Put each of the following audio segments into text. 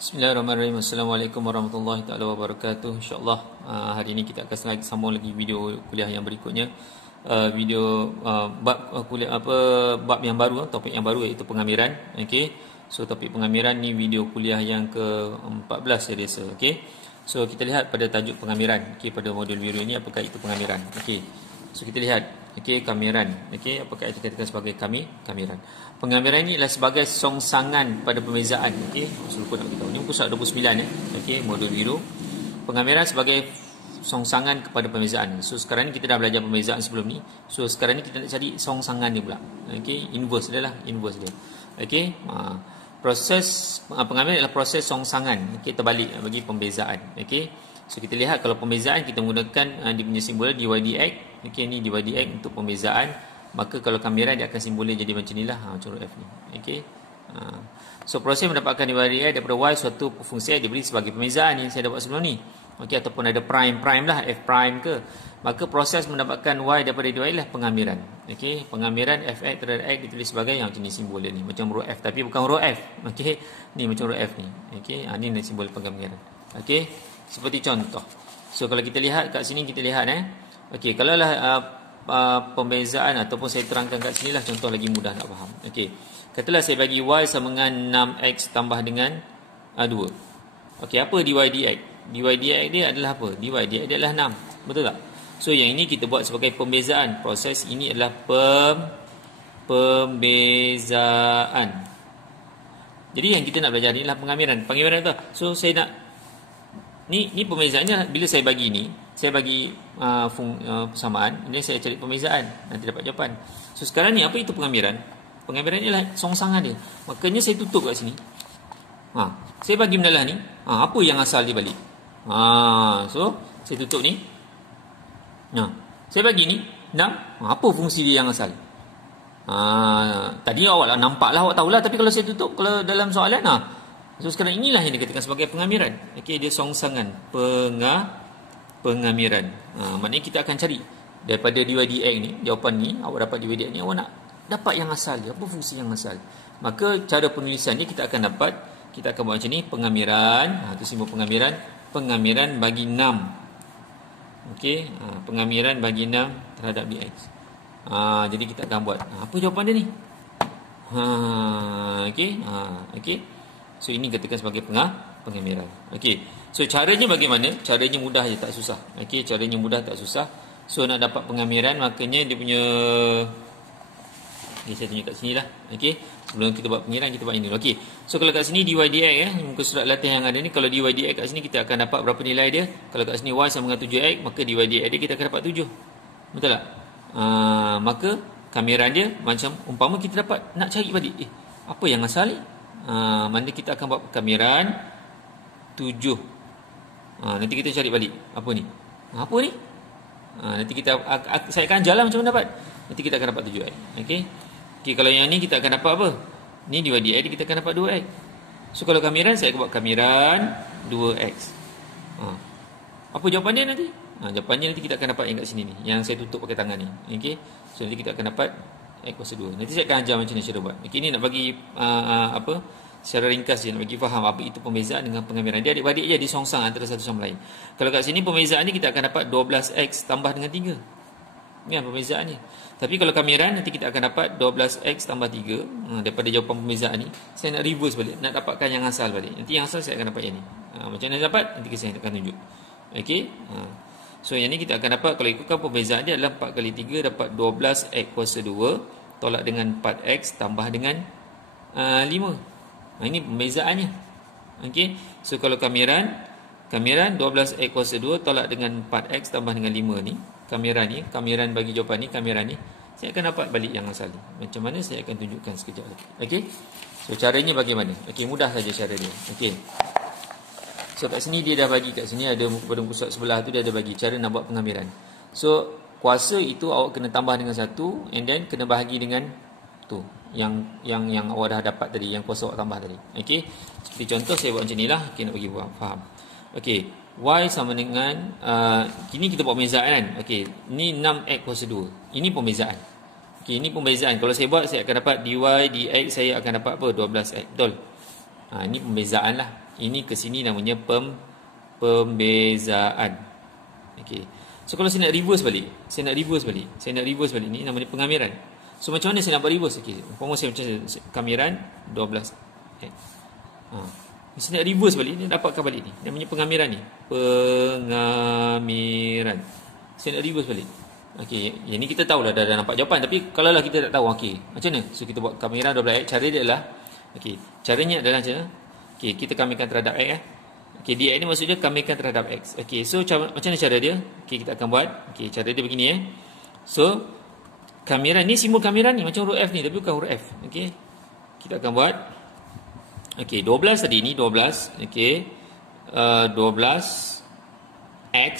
Bismillahirrahmanirrahim. Assalamualaikum warahmatullahi taala wabarakatuh. InsyaAllah hari ini kita akan sambung lagi video kuliah yang berikutnya. Video bab yang baru, topik yang baru, iaitu pengamiran. Okey. So topik pengamiran ni video kuliah yang ke-14 saya rasa. Okey. So kita lihat pada tajuk pengamiran. Okey, pada modul biru ini apakah itu pengamiran. Okey. So kita lihat, okey, kamiran. Okey, apakah itu dikatakan sebagai kamiran. Pengamiran ini adalah sebagai songsangan pada pembezaan. Okey, saya lupa nak beritahu. Ini muka surat 29 ya. Okey, modul biru. Pengamiran sebagai songsangan kepada pembezaan. So sekarang ni kita dah belajar pembezaan sebelum ni. So sekarang ni kita nak cari songsangan dia pula. Okey, inverse dia lah, inverse dia. Okey, proses pengamiran adalah proses songsangan. Okey, terbalik bagi pembezaan. Okey. So kita lihat kalau pembezaan kita menggunakan dia punya simbol dydx. Okey, ni dydx untuk pembezaan. Maka kalau kamiran dia akan simbolnya jadi macam inilah, macam huruf F ni. Okey. So proses mendapatkan dydx daripada y suatu fungsi y diberi sebagai pembezaan yang saya dapat sebelum ni. Okey, ataupun ada prime lah, f prime ke. Maka proses mendapatkan y daripada dy lah pengamiran. Okey, pengamiran fx terhadap x ditulis sebagai yang macam ni simbol dia ni, macam huruf F tapi bukan huruf F. Okey, ni macam huruf F ni. Okey, ni simbol pengamiran. Okey, seperti contoh. So kalau kita lihat kat sini, kita lihat okey, kalau lah pembezaan ataupun saya terangkan kat sini lah contoh lagi mudah nak faham. Okey, katalah saya bagi y sama dengan 6x tambah dengan 2. Okey, apa dy dx? Dy dx dia adalah apa? Dy dx dia adalah 6. Betul tak? So yang ini kita buat sebagai pembezaan. Proses ini adalah pembezaan. Jadi yang kita nak belajar ni adalah pengamiran. Pengamiran tu. So saya nak ni pembezaannya bila saya bagi ni, saya bagi persamaan, ini saya cari pembezaan, nanti dapat jawapan. So sekarang ni apa itu pengamiran? Pengamiran ni adalah songsangan dia. Makanya saya tutup kat sini. Saya bagi benda lah ni. Apa yang asal dia balik? So saya tutup ni. Saya bagi ni 6. Apa fungsi dia yang asal? Tadi awak lah nampak lah, awak tahulah, tapi kalau saya tutup, kalau dalam soalan so sekarang inilah yang dikatakan sebagai pengamiran. Okey, dia songsangan pengamiran. Maknanya kita akan cari daripada dydx ni, jawapan ni, awak dapat dydx ni, awak nak dapat yang asal dia, apa fungsi yang asal. Maka cara penulisan ni kita akan dapat, kita akan buat macam ni, pengamiran, itu simbol pengamiran, pengamiran bagi 6. Okey, pengamiran bagi 6 terhadap dx. Jadi kita akan buat, apa jawapan dia ni? Okey. So ini katakan sebagai pengamiran. Okey. So caranya bagaimana? Caranya mudah je, tak susah. Okey, caranya mudah tak susah. So nak dapat pengamiran, makanya dia punya saya tunjuk kat sini lah. Okey. Sebelum kita buat pengamiran, kita buat ini dulu. Okey. So kalau kat sini dydx muka surat latihan yang ada ni, kalau dydx kat sini kita akan dapat berapa nilai dia? Kalau kat sini y sama dengan 7x, maka dydx dia kita akan dapat 7. Betul tak? Maka kamiran dia macam umpama kita dapat nak cari balik. Apa yang asal ni? Mana kita akan buat kamiran 7. Nanti kita cari balik apa ni? Apa ni? Nanti kita saya akan jalan macam mana dapat. Nanti kita akan dapat 7x. Okey. Okey, kalau yang ni kita akan dapat apa? Ni dydx kita akan dapat 2x. So kalau kamiran saya akan buat kamiran 2x. Apa jawapan dia nanti? Jawapannya nanti kita akan dapat yang kat sini ni, yang saya tutup pakai tangan ni. Okey. So nanti kita akan dapat x kuasa 2. Nanti saya akan ajar macam ni cara buat. Okey, ni nak bagi secara ringkas je, nak bagi faham apa itu pembezaan dengan pengamiran. Dia adik-beradik je, disongsang antara satu sama lain. Kalau kat sini pembezaan ni kita akan dapat 12x tambah dengan 3. Ni pembezaannya. Tapi kalau kamiran nanti kita akan dapat 12x tambah 3. Daripada jawapan pembezaan ni, saya nak reverse balik, nak dapatkan yang asal balik. Nanti yang asal saya akan dapat yang ni. Macam mana dapat? Nanti saya akan tunjuk. Okey. So yang ni kita akan dapat, kalau ikutkan pembezaan dia adalah 4 kali 3 dapat 12x kuasa 2 tolak dengan 4x tambah dengan 5. Ini pembezaannya. Okey. So kalau kamiran 12x kuasa 2 tolak dengan 4x tambah dengan 5 ni, kamiran bagi jawapan ni, kamiran ni, saya akan dapat balik yang asal ni. Macam mana saya akan tunjukkan sekejap lagi. Okey. So caranya bagaimana? Okey, mudah saja cara dia. Okey. So kat sini dia dah bagi, kat sini ada pada muka surat sebelah tu dia ada bagi cara nak buat pengamiran. So kuasa itu awak kena tambah dengan 1 and then kena bahagi dengan tu yang awak dah dapat tadi, yang kuasa awak tambah tadi. Okey. Seperti contoh saya buat macam nilah, okey, nak bagi faham. Okey, y sama dengan kini kita buat pembezaan kan. Okey, ni 6x kuasa 2. Ini pembezaan. Okey, ini pembezaan. Kalau saya buat, saya akan dapat dy dx, saya akan dapat apa? 12x. Betul. Ini pembezaan lah. Ini ke sini namanya pembezaan. Okey. So kalau saya nak reverse balik, saya nak reverse balik ni namanya pengamiran. So macam mana saya nak buat reverse? Okey, umpama saya macam kamiran 12. Saya nak reverse balik ni, dapatkan balik ni. Namanya pengamiran ni. Pengamiran. Saya nak reverse balik. Okey, yang ni kita tahulah dah nampak jawapan, tapi kalau lah kita tak tahu, okey, macam mana? So kita buat kamiran 12x. Cara dia adalah, okey, caranya adalah macam mana? Okey, kita kamikan terhadap x . Okey, dx ni maksudnya kamikan terhadap x. Okey, so macam mana cara dia? Okey, kita akan buat. Okey, cara dia begini . So kamiran ni, simbol kamiran ni macam huruf F ni, tapi bukan huruf F. Okey, kita akan buat. Okey, 12 tadi ni 12. Okey, 12 x.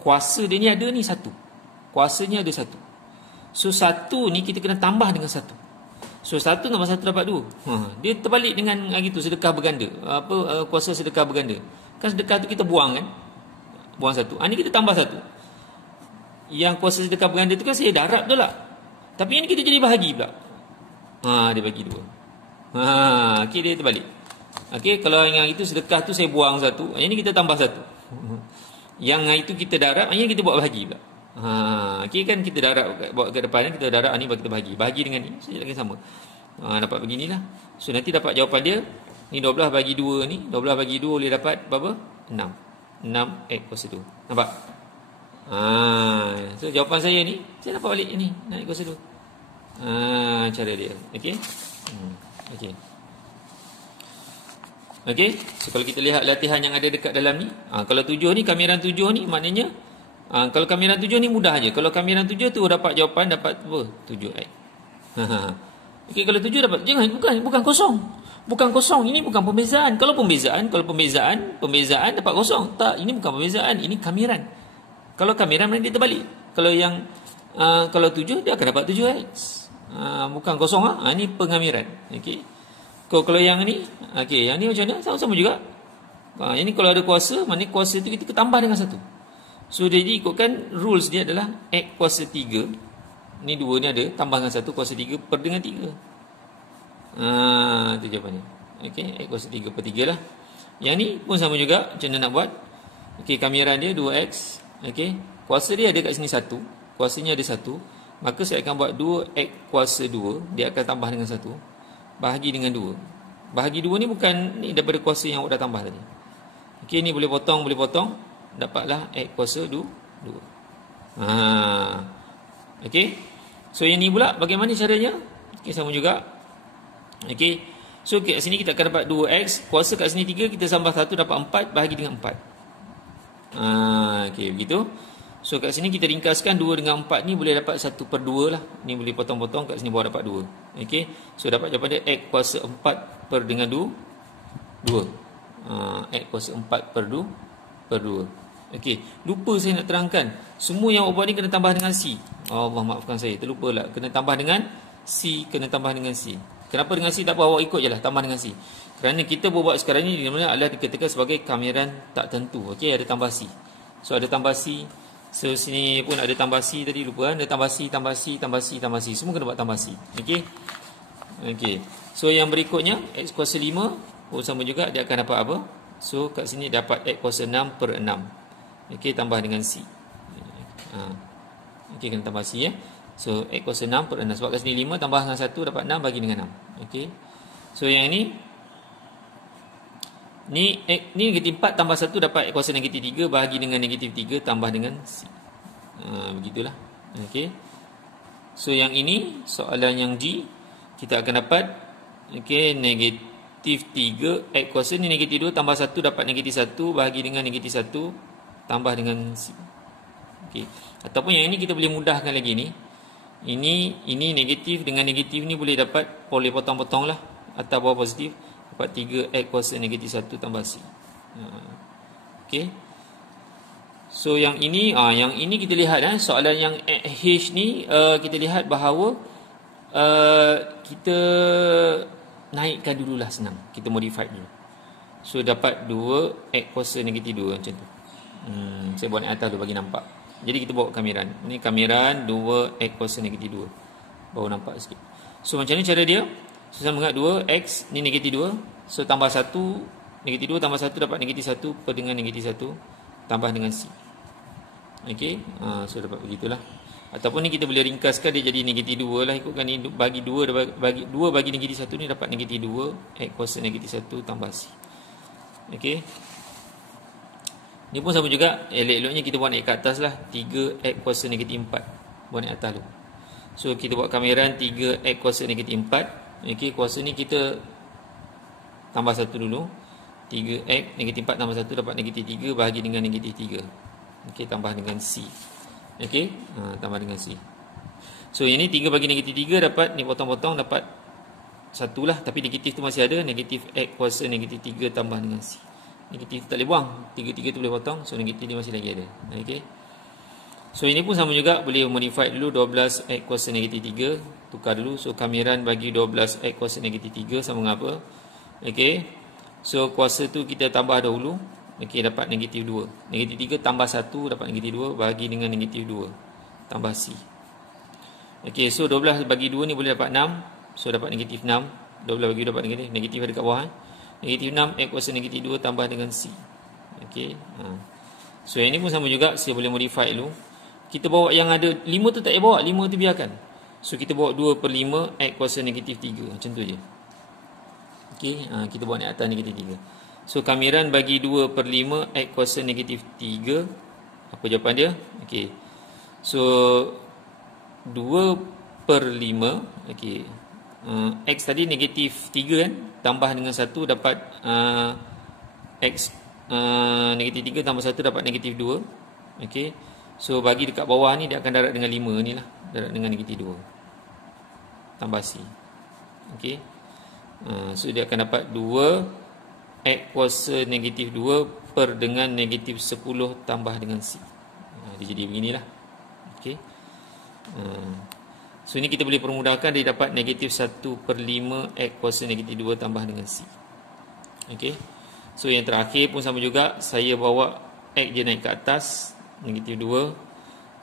Kuasa dia ni ada ni 1. Kuasanya ada 1. So 1 ni kita kena tambah dengan 1. So 1 tambah 1 dapat 2. Dia terbalik dengan gitu, sedekah berganda. Kuasa sedekah berganda. Kan sedekah tu kita buang kan? Buang 1. Ni kita tambah 1. Yang kuasa sedekah berganda tu kan saya darab tu lah. Tapi yang ni kita jadi bahagi pula. Dia bagi 2. Okey, dia terbalik. Okey, kalau yang itu sedekah tu saya buang 1. Yang ni kita tambah 1. Yang itu kita darab, yang kita buat bahagi pula. Okey kan, kita darab bawa ke depan, kita darab ni bagi kita bahagi. Bahagi dengan ni saja lagi sama. Dapat beginilah. So nanti dapat jawapan dia. Ni 12 bagi 2 ni, 12 bagi 2 boleh dapat berapa? 6. 6 x kuasa 2. Nampak? So jawapan saya ni, saya dapat balik ni, 6 x kuasa 2. Cara dia. Okey. Okey. Okey, so kalau kita lihat latihan yang ada dekat dalam ni, kalau 7 ni, kamiran 7 ni maknanya, kalau kamiran 7 ni mudah aja. Kalau kamiran 7 tu dapat jawapan, dapat apa? 7x. Okey, kalau 7 dapat, bukan kosong. Bukan kosong, ini bukan pembezaan. Kalau pembezaan dapat kosong. Tak, ini bukan pembezaan, ini kamiran. Kalau kamiran dia terbalik. Kalau 7 dia akan dapat 7x. Bukan kosong . Ini pengamiran. Okey. Kalau yang ni, okey, yang ni macam mana? Sama-sama juga. Yang ni kalau ada kuasa, maknanya kuasa tu kita tambah dengan 1. So jadi ikutkan rules dia adalah x kuasa 3. Ni 2 ni ada, tambah dengan 1 kuasa 3 per dengan 3. Itu jawapannya. Okey, x kuasa 3 per 3 lah. Yang ni pun sama juga, macam mana nak buat. Okey, kamiran dia 2x. Okey, kuasa dia ada kat sini 1. Kuasanya ada 1. Maka saya akan buat 2x kuasa 2. Dia akan tambah dengan 1. Bahagi dengan 2. Bahagi 2 ni bukan ni daripada kuasa yang awak dah tambah tadi. Okey, ni boleh potong. Dapatlah x kuasa 2. Okey. So yang ni pula bagaimana caranya? Okey, sama juga. Okey. So kat sini kita akan dapat 2x. Kuasa kat sini 3, kita tambah 1 dapat 4. Bahagi dengan 4. Okey, begitu. So kat sini kita ringkaskan 2 dengan 4 ni boleh dapat 1/2 lah. Ni boleh potong-potong, kat sini bawah dapat 2. Okey. So dapat jawapan dia x kuasa 4 per dengan 2. X kuasa 4 per 2. Okey. Lupa saya nak terangkan. Semua yang awak buat ni kena tambah dengan C. Allah maafkan saya, terlupa lah. Kena tambah dengan C. Kenapa dengan C? Tak apa, awak ikut je lah. Tambah dengan C. Kerana kita buat sekarang ni dimana adalah dikatakan sebagai kamiran tak tentu. Okey, ada tambah C. So ada tambah C. So sini pun ada tambah C tadi, lupa kan? Ada tambah C. Semua kena buat tambah C. Okey. So yang berikutnya x kuasa 5 pun sama juga, dia akan dapat apa? So kat sini dapat x kuasa 6 per 6. Okey, tambah dengan C. Okey, kena tambah C . So x kuasa 6 per 6. Sebab kat sini 5 tambah dengan 1 dapat 6 bagi dengan 6. Okey. So yang ni negatif 4 tambah 1 dapat x kuasa negatif 3 bahagi dengan negatif 3 tambah dengan C. Begitulah. Okey. So yang ini soalan yang G, kita akan dapat negatif 3 x kuasa ni negatif 2 tambah 1 dapat negatif 1 bahagi dengan negatif 1 tambah dengan C. Okey. Ataupun yang ini kita boleh mudahkan lagi ni. Ini negatif dengan negatif ni boleh potong-potong lah. Atas bawah positif. Dapat 3x kuasa negatif 1 tambah C. Okey. So yang ini kita lihat soalan yang H ni kita lihat bahawa kita naikkan dululah, senang. Kita modify dulu. So dapat 2x kuasa negatif 2 macam tu. Saya buat naik atas dulu bagi nampak. Jadi kita bawa kamiran. Ini kamiran 2x kuasa negatif 2. Baru nampak sikit. So macam ni cara dia. So sama dengan 2x ni negatif 2. So tambah 1, negatif 2 tambah 1 dapat negatif 1 per dengan negatif 1 tambah dengan C. Okey, so dapat begitulah. Ataupun ni kita boleh ringkaskan dia jadi negatif 2 lah, ikutkan ni bagi 2 bagi negatif 1 ni dapat negatif 2 x kuasa negatif 1 tambah C. Okey. Ni pun sama juga, elok-eloknya kita buat naik ke atas lah, 3x kuasa negatif 4. Buat naik atas dulu. So kita buat kamiran 3x kuasa negatif 4. Okey, kuasa ni kita tambah 1 dulu. 3x negatif 4 tambah 1 dapat negatif 3 bahagi dengan negatif 3. Okey, tambah dengan C. Okey, tambah dengan C. So ini 3 bagi negatif 3 dapat, ni potong-potong dapat 1 lah. Tapi negatif tu masih ada, negatif x kuasa negatif 3 tambah dengan C. Negatif tak boleh buang, 3 tu boleh potong. So negatif ni masih lagi ada. Okey. So ini pun sama juga, boleh modify dulu 12x kuasa negatif 3. Tukar dulu. So kamiran bagi 12x kuasa negatif 3 sama dengan apa? Okey. So kuasa tu kita tambah dahulu. Okey, dapat negatif 2. Negatif 3 tambah 1 dapat negatif 2 bahagi dengan negatif 2 tambah C. Okey, so 12 bagi 2 ni boleh dapat 6. So dapat negatif 6. 12 bagi 2 dapat negatif. Negatif ada kat bawah. Negatif 6 x kuasa negatif 2 tambah dengan C. Okey. So yang ni pun sama juga, saya boleh modify dulu. Kita bawa yang ada 5 tu tak payah bawa, 5 tu biarkan. So kita bawa 2 per 5 x kuasa negatif 3. Macam tu je. Okey, kita bawa naik atas negatif 3. So kamiran bagi 2 per 5 x kuasa negatif 3. Apa jawapan dia? Okey. So 2 per 5. Okey. X tadi negatif 3 kan, tambah dengan 1 dapat X negatif 3 tambah 1 dapat negatif 2. Okey. So bagi dekat bawah ni dia akan darat dengan 5 ni lah, darat dengan negatif 2 tambah C. Okey. So dia akan dapat 2 x kuasa negatif 2 per dengan negatif 10 tambah dengan C. Dia jadi beginilah. Okey. So ini kita boleh permudahkan, dia dapat negatif 1 per 5 x kuasa negatif 2 tambah dengan C. Okey. So yang terakhir pun sama juga, saya bawa x je naik ke atas, negatif 2.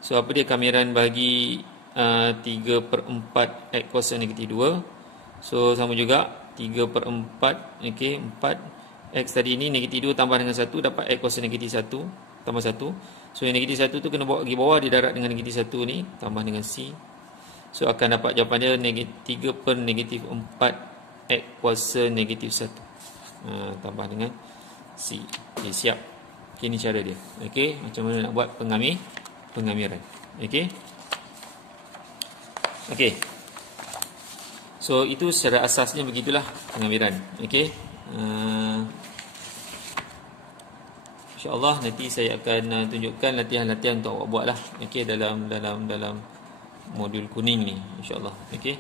So apa dia, kamiran bagi 3 per 4 x kuasa negatif 2. So sama juga 3 per 4. Okey, 4. X tadi ini negatif 2 tambah dengan 1 dapat x kuasa negatif 1 tambah 1. So yang negatif 1 tu kena bawa pergi bawah, dia darat dengan negatif 1 ni tambah dengan C. So akan dapat jawapan dia negatif 3 per negatif 4 x kuasa negatif 1 tambah dengan C. Okay, siap. Okay, ni cara dia. Okay, macam mana nak buat pengamiran. Okay. Okay. So itu secara asasnya begitulah pengamiran. Okay. InsyaAllah nanti saya akan tunjukkan latihan-latihan untuk awak buat lah. Okay, dalam modul kuning ni, insyaAllah. Okay.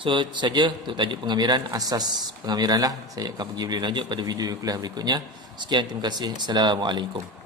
So saja untuk tajuk pengamiran, asas pengamiran lah. Saya akan pergi lebih lanjut pada video kuliah berikutnya. Sekian, terima kasih. Assalamualaikum.